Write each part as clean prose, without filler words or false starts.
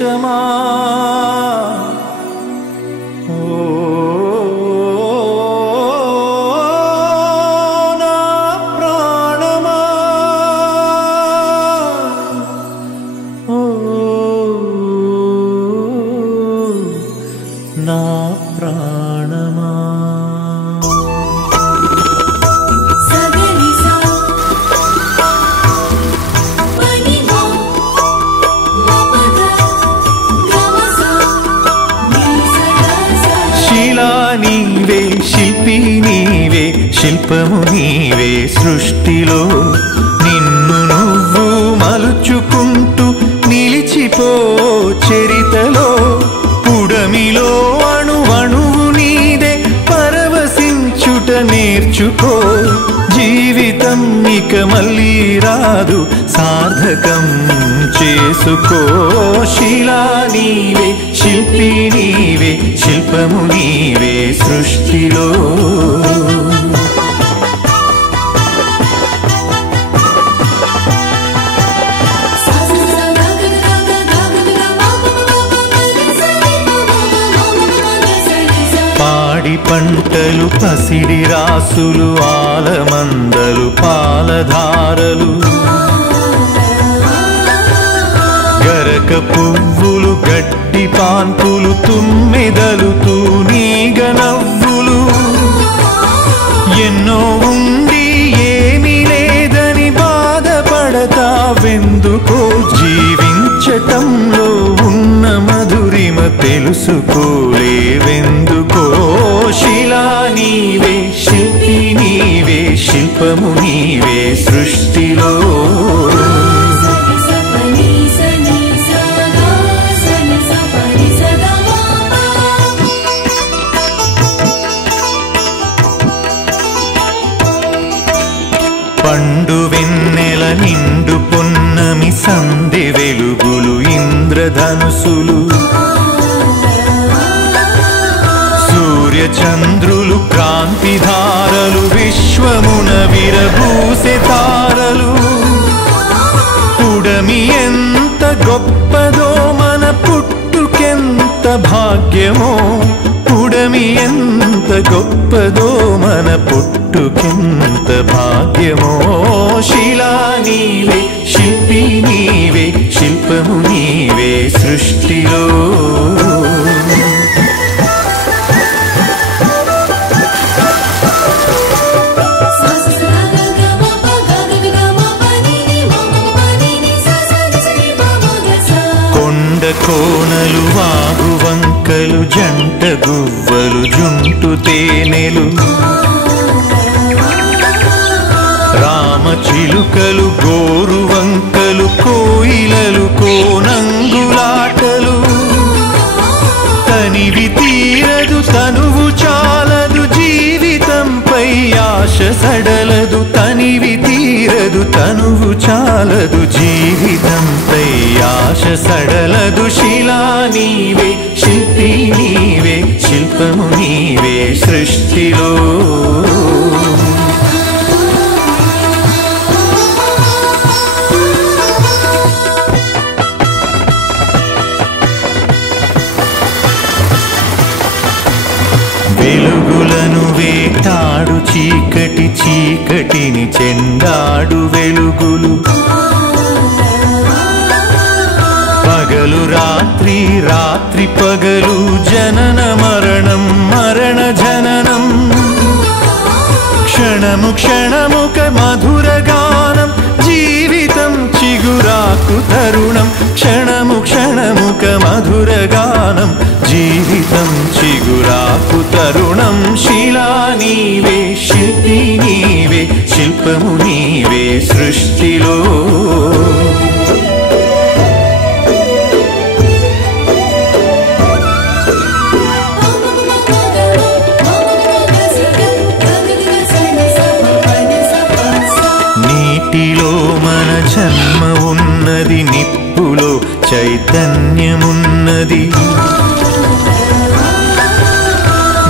దేశమా నా ప్రాణమా నా ప్రాణమా నీవే శిల్పి నీవే శిల్పము నీవే సృష్టిలో నిన్ను నువ్వు మలుచుకుంటూ నిలిచిపో చరితలో పుడమిలో అణువణువు నీదే పరవశించుట నేర్చుకో జీవితం ఇక మళ్ళీ రాదు సార్థకం చేసుకో శిలా నీవే శిల్పి నీవే శిల్పము నీవే సృష్టిలో పాడి పంటలు పసిడి రాసులు ఆలమందలు పాలధారలు గరక పువ్వులు గడ్డి పాన్పులు తుమ్మెదలు తూనీగ నవ్వులు ఎన్నో ఉండి ఏమీ లేదని బాధపడతావెందుకో జీవించటంలో ఉన్న మధురిమ తెలుసుకోలేవెందుకో శిలా నీవే శిల్పి నీవే శిల్పము నీవే సృష్టిలో పండు వెన్నెల నిండు పొన్నమి సందె వెలుగులు ఇంద్రధనుసులు సూర్య చంద్రులు క్రాంతిధారలు విశ్వమున విరబూసె తారలు పుడమి ఎంత గొప్పదో మన పుట్టుకెంత భాగ్యమో పుడమి ఎంత గొప్పదో మన పుట్టుకెంత భాగ్యమో శిలా నీవే శిల్పి నీవే శిల్పము నీవే సృష్టిలో కోనలు వాగు వంకలు జంట గువ్వలు జుంటు తేనెలు రామచిలుకలు గోరు వంకలు కోయిలలు కోనంగులాటలు తనివి తీరదు తనువు చాలదు జీవితంపై ఆశ సడలదు తనివి తీరదు తనువు చాలదు జీవితంపై ఆశ సడలదు శిలా నీవే శిల్పి నీవే శిల్పము నీవే సృష్టిలో వెలుగులను వేటాడు చీకటి చీకటిని చెండాడు వెలుగులు పగలు రాత్రి రాత్రి పగలు జనన మరణం మరణ జననం క్షణము క్షణముక మధుర గానం జీవితం చిగురాకు తరుణం క్షణము క్షణముక మధుర గానం జీవితం చిగురాకు తరుణం శిలా నీవే శిల్పి నీవే శిల్పము నీవే సృష్టిలో నీటిలో మన జన్మ ఉన్నది నిప్పులో చైతన్యమున్నది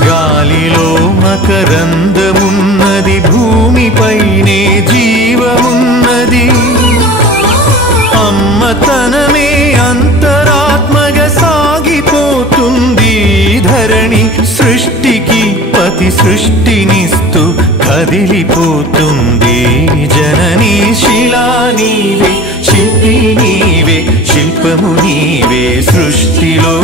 గాలిలో మకరందమున్నది భూమిపైనే జీవమున్నది అమ్మతనమే అంతరాత్మ సృష్టినిస్తూ కదిలిపోతుంది జననీ. శిలా నీవే, శిల్పి నీవే, శిల్పము నీవే సృష్టిలో.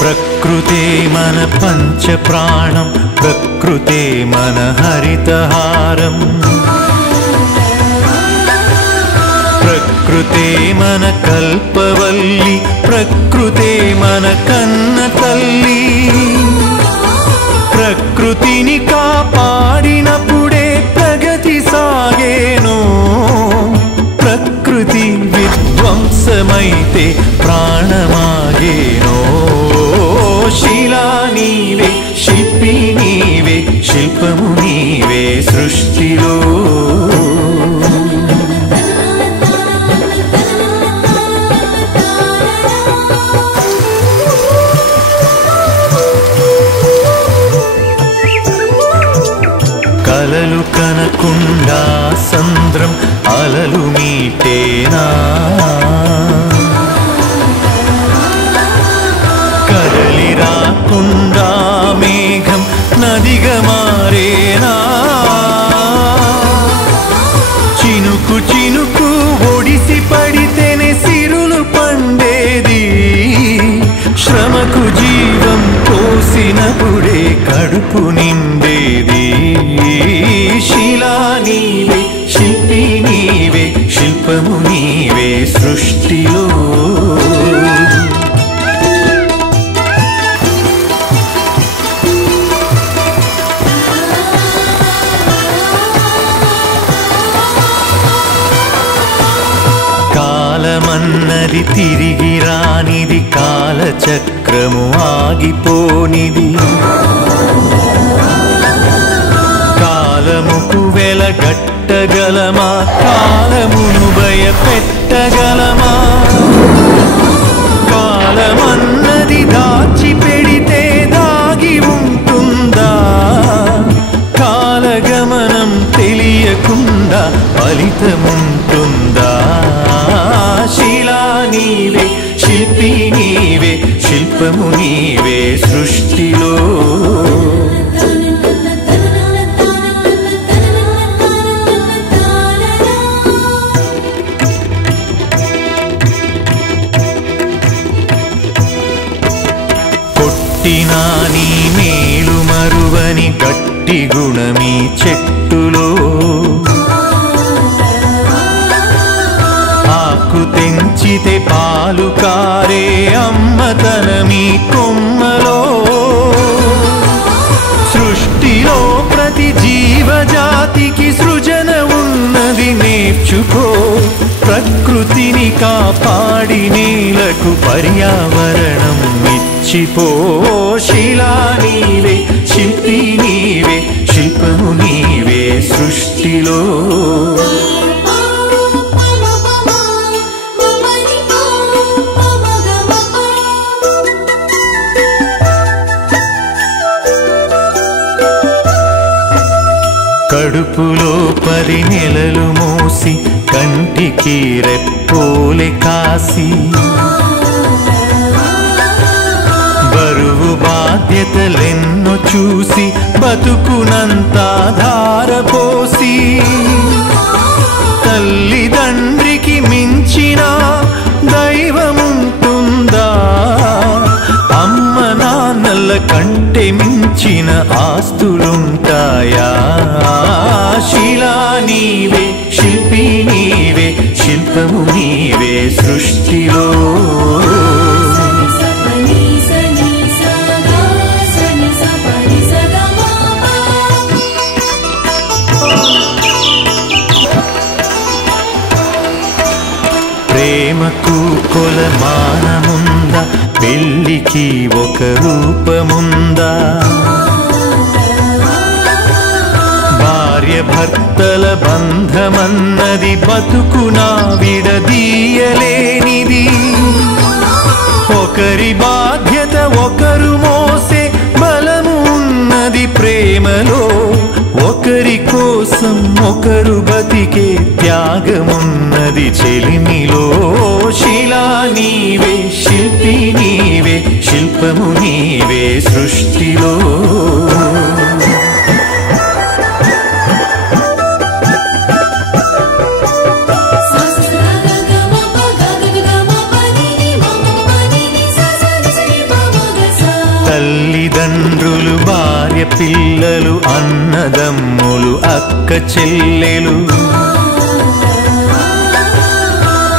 ప్రకృతే మన పంచప్రాణం, ప్రకృతే మన హరితహారం, ప్రకృతే మన కల్పవల్లి, ప్రకృతే మన కన్న తల్లి. ప్రకృతిని కాపాడినప్పుడే ప్రగతి సాగేను, ప్రకృతి విధ్వంసమైతే ప్రాణమాగేనో. శిలా నీవే, శిల్పి నీవే, శిల్పము నీవే సృష్టిలో. కలలు కనకుండా సంద్రం అలలు మీటేనా, కదలి రాకుండా మేఘం నదిగా మారేనా. చినుకు చినుకు ఒడిసి పడితేనే సిరులు పండేది, శ్రమకు జీవం పోసినప్పుడే కడుపు నిండేది. శిలా నీవే, శిల్పి నీవే, శిల్పము నీవే సృష్టిలో. కాలమన్నది తిరిగి రానిది, కాలచక్రము ఆగిపోనిది. కాలముకు వెలగట్టగలమా, కాలమును భయపెట్టగలమా. కాలమన్నది దాచి పెడితే దాగి ఉంటుందా, కాలగమనం తెలియకుండా ఫలితముంటుందా. శిలా నీవే, శిల్పి నీవే, శిల్పము నీవే సృష్టిలో. కొట్టినా నీ మేలు మరువని గట్టి గుణమీ చెట్టులో. ఆకు తెంచితే పాలు కారే అమ్మతనమీ కొమ్మలో. సృష్టిలో ప్రతి జీవజాతికి సృజన ఉన్నది నేర్చుకో. ప్రకృతిని కాపాడి నేలకు పర్యావరణం ఇచ్చిపో. శిలా నీవే, శిల్పి నీవే, శిల్పము నీవే సృష్టిలో. కడుపులో 10 నెలలు మోసి కంటికి రెప్పోలే కాసి, బరువు బాధ్యతలెన్నో చూసి బతుకునంతా ధారపోసి. తల్లిదండ్రికి మించిన దైవముంటుందా, అమ్మ నాన్నల కంటే మించిన ఆస్తులుంటాయా. శిలా నీవే, శిల్పి నీవే, శిల్పము నీవే సృష్టిలో. ప్రేమకు కొలమానముందా, పెళ్ళికి ఒక రూపముందా. భార్య భర్తల బంధమన్నది బతుకునా విడదీయలేనిది. ఒకరి బాధ్యత ఒకరు మోసే బలము ఉన్నది ప్రేమలో. ఒకరి ఉన్నది చెలిమిలో శిలా నీవే శిల్పి నీవే శిల్పము నీవే సృష్టిలో తల్లిదండ్రులు భార్య పిల్లలు అన్నదమ్ములు అక్క చెల్లెలు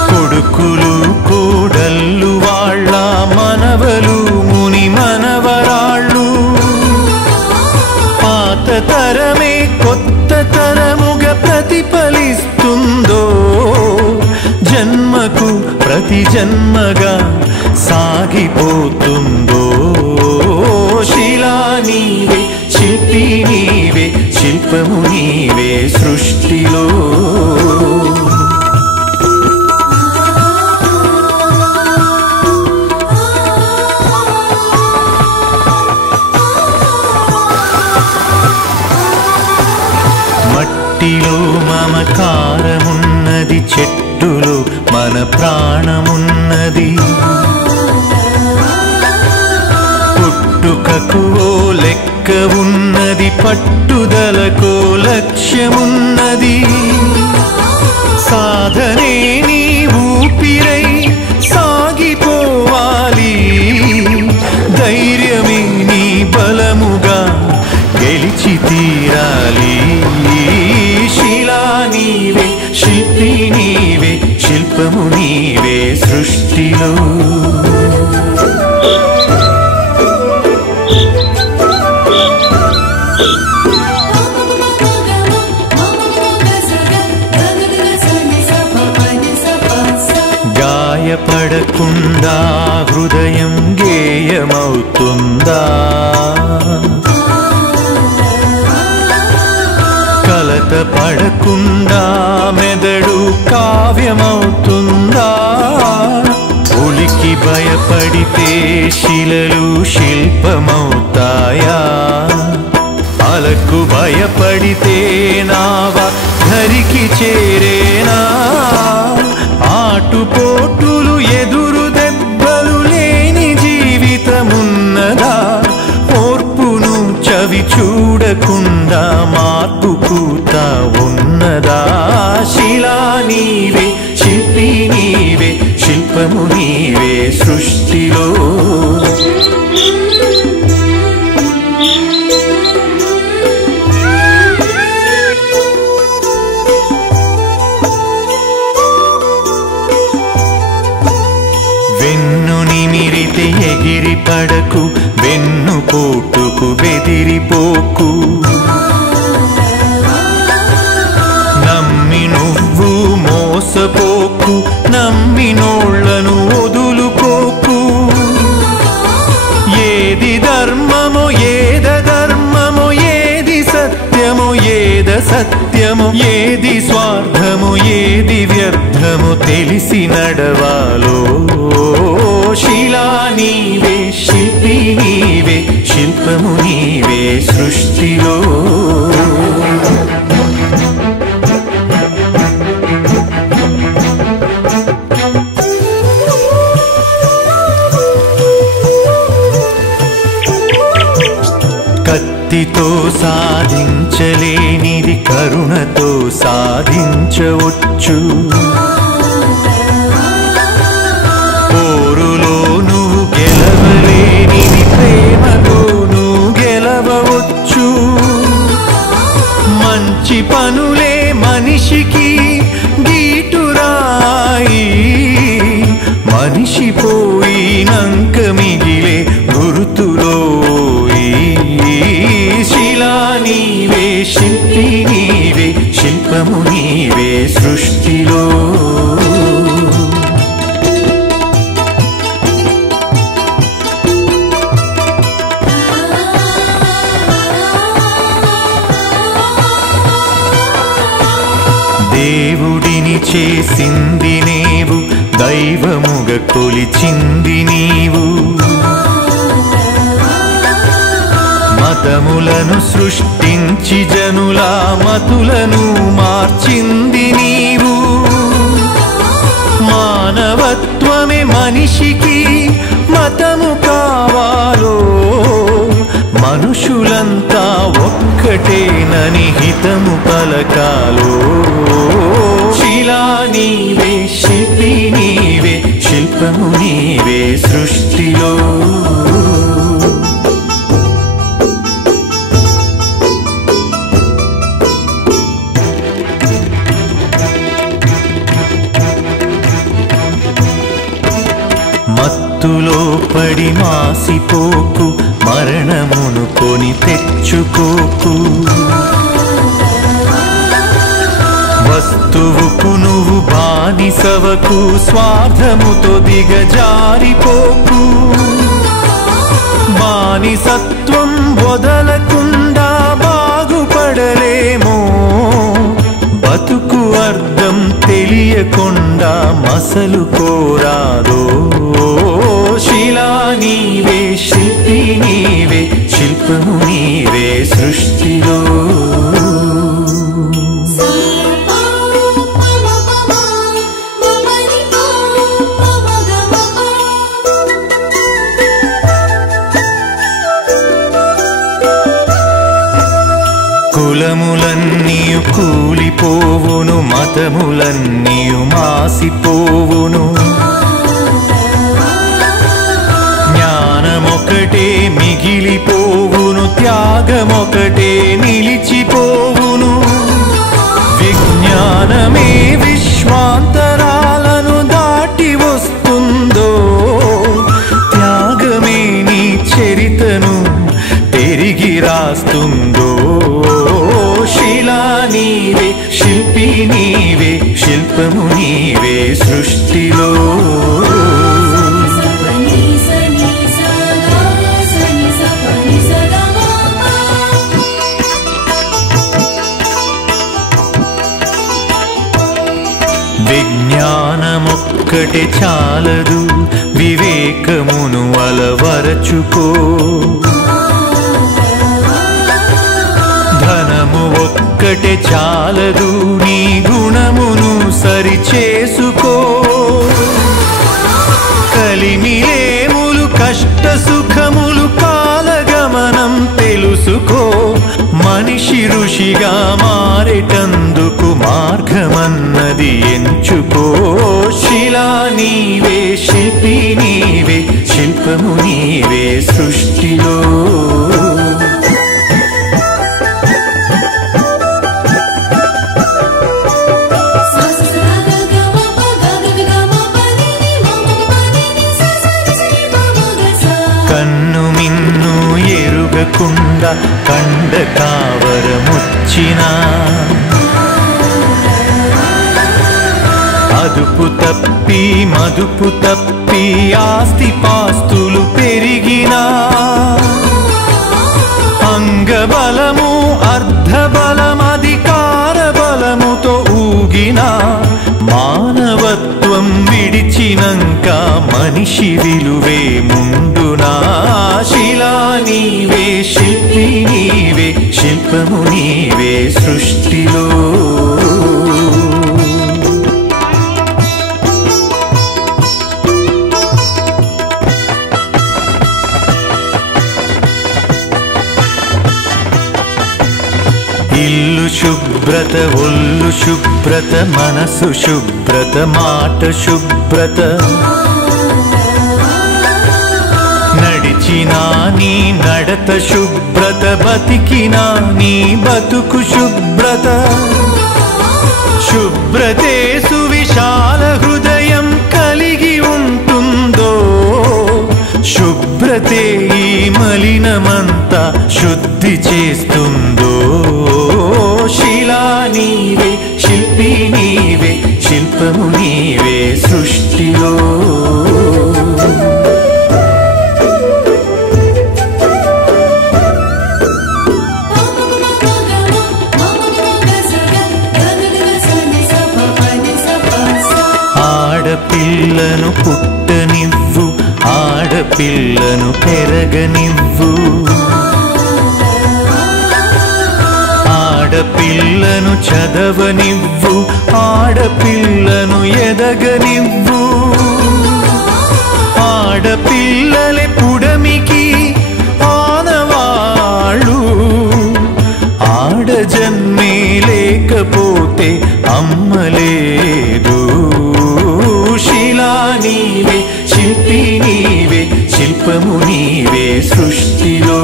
కొడుకులు కోడళ్ళు వాళ్ళ మనవలు ముని మనవరాళ్ళు పాత తరమే కొత్త తరముగా ప్రతిఫలిస్తుందో జన్మకు ప్రతి జన్మగా సాగిపోతుందో శిలా నీవే శిల్పి నీవే శిల్పము నీవే సృష్టిలో మట్టిలో మమకారమున్నది చెట్టులో మన ప్రాణమున్నది పుట్టుకకు ఓ లెక్క ఉన్నది పట్టుదలకు లక్ష్యమున్నది సాధనే నీ ఊపిరై సాగిపోవాలి ధైర్యమే నీ బలముగా గెలిచి తీరాలి శిలా నీవే శిల్పి నీవే శిల్పము నీవే సృష్టిలో గాయపడకుండా హృదయం గేయమవుతుందా కలత పడకుండా మెదడు కావ్యమవుతుందా ఉలికి భయపడితే శిలలు శిల్పమవుతాయా అలకు భయపడితే నావ ధరికి చేరేనా ఆటుపోటులు ఎదురు దెబ్బలు లేని జీవితమున్నదా ఓర్పును చవి చూడకుండా మార్పు పూత ఉన్నదా శిలా నీవే శిల్పి నీవే శిల్పము నీవే సృష్టిలో వెన్ను నిమిరితే ఎగిరి పడకు వెన్ను పోటుకు బెదిరిపోకు నమ్మి నువ్వు మోసపోకు నమ్మినోళ్లను వదులుకోకు ఏది ధర్మమో ఏద ధర్మమో ఏది సత్యమో ఏద సత్యమో ఏది స్వార్థమో ఏది వ్యర్థమో తెలిసి నడవాలో శిలా నీవే శిల్పి నీవే శిల్పము నీవే సృష్టిలో కత్తితో సాధించలేనిది కరుణతో సాధించవచ్చు పోరులో నువ్వు గెలవలేనిది ప్రేమతో నువ్వు గెలవవచ్చు మంచి పనులే మనిషికి గీటురాయి మనిషి పోయినంక మిగిలే గుర్తులో శిలా నీవే శిల్పి నీవే శిల్పము నీవే సృష్టిలో దేవుడిని చేసింది నీవు దైవముగా కొలిచింది నీవు మతములను సృష్టించి జనుల మతులను మార్చింది నీవు మానవత్వమే మనిషికి మతము కావాలో మనుషులంతా ఒక్కటేనని హితము పలకాలో శిలా నీవే శిల్పి నీవే శిల్పము నీవే సృష్టిలో మత్తులో పడి మాసిపోకు మరణమును కొని తెచ్చుకోకు వస్తువుకు నువ్వు బానిసవకు స్వార్థముతో దిగజారిపోకు బానిసత్వం వదలకుండా బాగుపడలేమో బతుకు అర్థం తెలియకుండా మసలు కోరాదో శిలా నీవే శిల్పి నీవే శిల్పము నీవే సృష్టిలో కులములన్నీయు కూలిపోవును మతములన్నీయు మాసిపోవును జ్ఞానమొకటే మిగిలిపోవును త్యాగమొకటే నిలిచిపోవును విజ్ఞానమే విశ్వాంతరాలను దాటి వస్తుందో త్యాగమే నీ చరితను తిరిగి రాస్తుందో శిలా నీవే శిల్పి నీవే శిల్పము నీవే సృష్టిలో విజ్ఞానమొక్కటే చాలదు వివేకమును అలవరచుకో ధనము ఒక్కటే చాలదు నీ గుణమును సరిచేసుకో కలిమిలేములు కష్ట సుఖములు కాలగమనం తెలుసుకో మనిషి ఋషిగా మారేటందుకు మార్గమన్నది ఎంచుకో శిలా నీవే శిల్పి నీవే శిల్పము నీవే సృష్టిలో కన్ను మిన్ను ఎరుగకుండా కండ కావరముచ్చినా అదుపు తప్పి మదుపు తప్పి ఆస్తి పాస్తులు పెరిగినా అంగబలము అర్ధబలం అధికార బలముతో ఊగినా మానవత్వం విడిచినంక మనిషి విలువే ముందునా శిలా నీవే శిల్పి నీవే శిల్పము నీవే సృష్టిలో ఇల్లు శుభ్రత ఒళ్ళు శుభ్రత మనసు శుభ్రత మాట శుభ్రత నడిచినా నీ నడత శుభ్రత బతికినా నీ బతుకు శుభ్రత శుభ్రతే సువిశాల హృదయం కలిగి ఉంటుందో శుభ్రతే ఈ మలినమంతా శుద్ధి చేస్తుందో శిలా నీవే శిల్పి నీవే శిల్పము నీవే సృష్టిలో ఆడపిల్లను పుట్టనివ్వు ఆడపిల్లను పెరగనివ్వు ఆడపిల్లను చదవనివ్వు, ఆడపిల్లను ఎదగనివ్వు. ఆడపిల్లలే పుడమికి ఆనవాళ్ళు, ఆడజన్మే లేకపోతే అమ్మలేదు. శిలా నీవే, శిల్పి నీవే, శిల్పము నీవే సృష్టిలో.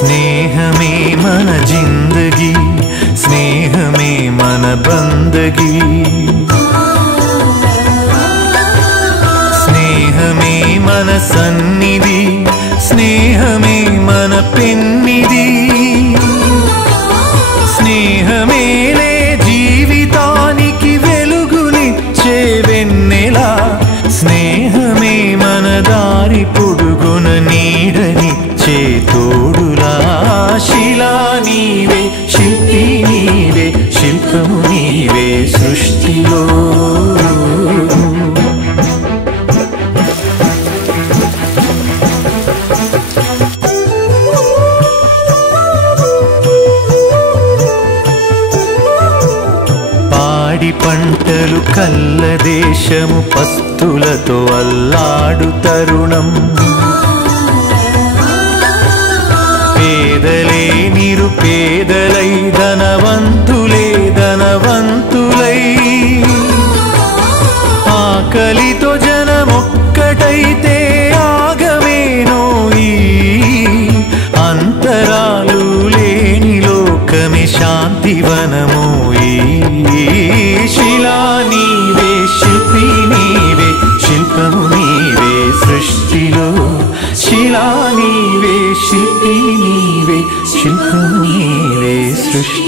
స్నేహమే మన జిందగీ, స్నేహమే మన బందగీ. స్నేహమే మన సన్నిధి, స్నేహమే మన పెన్నిధి. స్నేహమేలే జీవితానికి వెలుగునిచ్చే వెన్నెలా. స్నేహమే మన దారి పొడుగున నీడనిచ్చే తోడులా. శిలా నీవే, శిల్పి నీవే, శిల్పము నీవే సృష్టిలో. పాడి పంటలు కల్ల దేశము, పస్తులతో అల్లాడు తరుణం. పేదలే నిరుపేదలై, ధనవంతులే ధనవంతులై. ఆకలితో జనమొక్కటైతే ఆగమేనోయి. అంతరాలు లేని లోకమే శాంతివనమోయి. శిలా నీవే, శిల్పి నీవే, శిల్పము నీవే సృష్టిలో. శిలా నీవే, శిల్పి నీవే, శిల్పము నీవే సృష్టి.